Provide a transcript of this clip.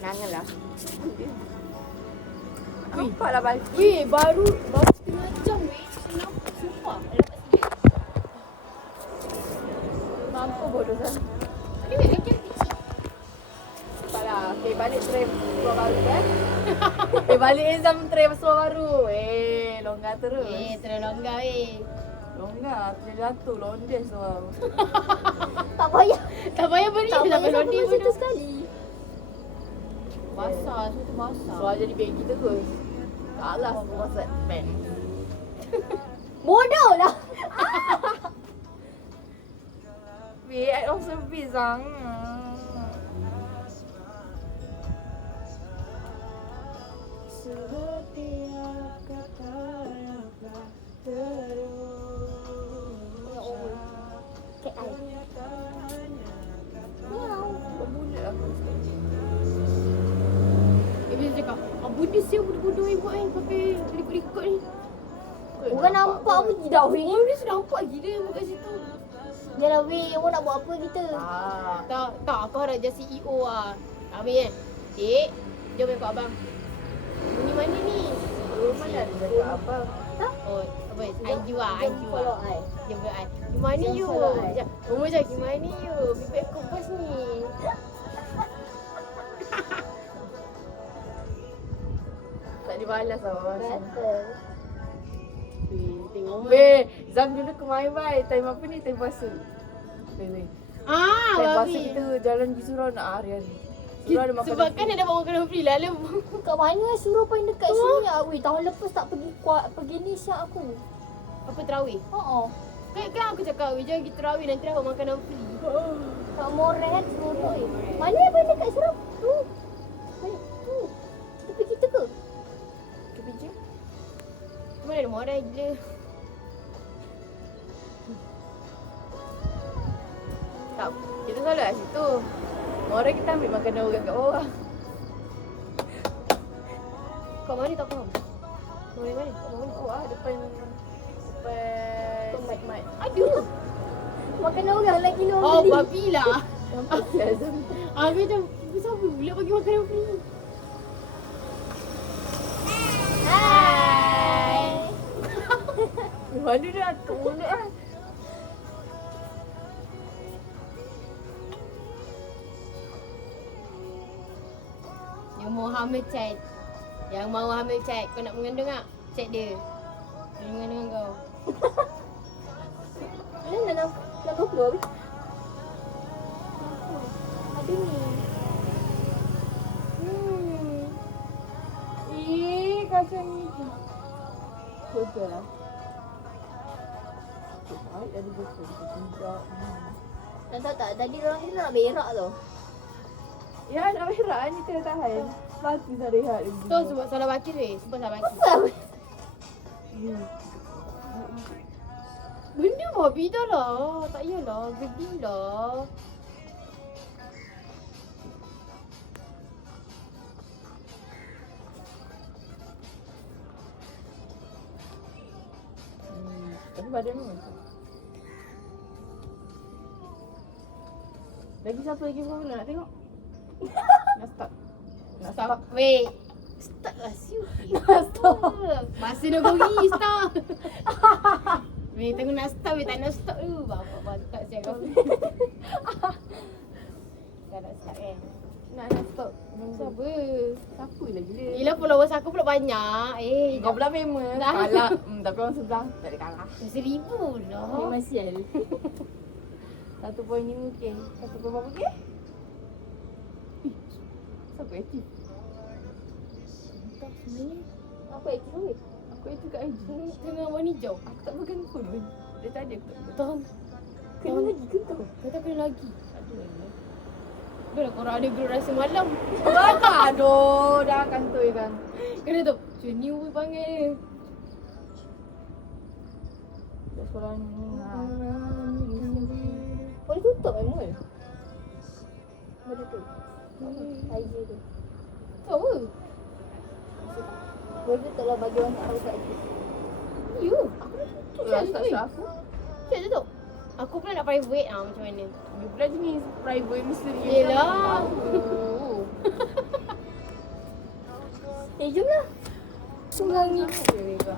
Janganlah. Nampaklah balik. Weh, baru setengah jam weh. Senang. Sumpah. Mampu bodoh kan. Ini weh, kecil. Nampaklah. Okay, balik tram seluar baru kan. Balik exam tram seluar baru. Longgar terus. Terus longgar weh. Longgar, terjatuh londes seluar. Tak payah. Tak payah beri. Tak Tak payah payah sampai lodi situ pun. sekali. Basah, semua tu basah. Seluar jadi baggy terus. Kalah semua pasal pen. Bodoh lah. Act of service lah. Setiap kata yang telah Cat eye. bermula apa Dia cakap, benda siap bodoh-bodoh yang buat pakai record ni. Orang nampak pun tidak weh. Orang ni sudah nampak gila yang buat kat situ. Dia lah weh. Orang nak buat apa kita? Tak, aku harap jadi CEO lah. Habis kan, Dek, jom ikut abang. Ni mana ni? mana ada cakap apa. Oh, apa? Anju lah, Jom Anju follow lah. I. Jom follow I. Gimana Jom you? follow I. Sekejap. Mama cakap, gimana you? Bibik kompas ni. Tak dibalas lah bawah. Betul. Tengok Mama. Weh, Zam dulu kemarin baik. Time apa ni? Time puasa. Weh. Time puasa babi. kita jalan pergi surau nak hari-hari. Surau ada makanan. Sebab kan ada bawa makanan free lah. Alam. Kat mana suruh paling dekat sini ah. Weh, tahun lepas tak pergi ni siap aku. Apa terawih? Kan aku cakap, jom kita terawih nanti dapat makanan free. Tak morat suruh weh. Mana yang paling dekat suruh? Tu. Tu. Tepi kita ke? Kepija? Mana ada moral gila. Tak. Kita solat kat situ. Orang kita ambil makanan orang kat bawah. Kat mana tak faham? Moral mana? Kat mana? Oh, depan mat. Aduh. Makanan orang lagi lu. Oh, babi lah. Nampak sial Zam. Habis dah, siapa pula bagi makanan free? Hai. Mana dah tu mulut lah. Yang mau hamil chat. Yang mau hamil chat. Kau nak mengandung tak? Chat dia. Dia mengandung dengan kau. Mana nak keluar weh? Ada ni. Kacang ni. Betul lah. Baik ada betul. Tidak. Dan tahu tak, tadi orang ni nak berak tau. Ya, nak berak ni kena tahan. Mati dah rehat. Tu sebab salah baca weh. Sebab salah baca. Apa? Benda babi dah lah. Tak yalah. Gedi lah. Tapi badan tu macam. Lagi siapa lagi pun nak tengok? Nak start. Nak start. Weh. Start lah siu. Stop. Masa nak pergi start. Weh tengok nak start weh tak nak start tu. Bapak batak siap kau. Tak nak start kan. Nak stop. Siapa? Siapa lagi dia? Yelah followers aku pula banyak. Kau pula famous. Dah. Kalah. Tapi orang sebelah tak ada kalah. 1,000 lah. Memang sial. 1.5k. 1 berapa k? Siapa aktif? Tak sebenarnya. Apa aktif weh? Aku aktif kat IG. Tengah warna hijau. Aku tak pegang phone pun. Dia tak ada aku tak pegang. Tahu. Kena lagi ke tau? Kata kena lagi. Ada lagi. Dah lah korang ada grup rasa malam. Banyak aduh. Dah kantoi kan. Kena tu. Macam new pun panggil dia. Tak sekolah ni. Boleh tutup kan mul? Boleh tu. IG tu. Tahu apa? Boleh tutup lah bagi orang tak tahu kat IG. You. Aku dah tutup. Ya, tak silap aku. Siap tutup. Aku pula nak private macam mana. Dia pula jenis private misteri. Yelah. Tahu. Jom lah. Kurang ni. Juga.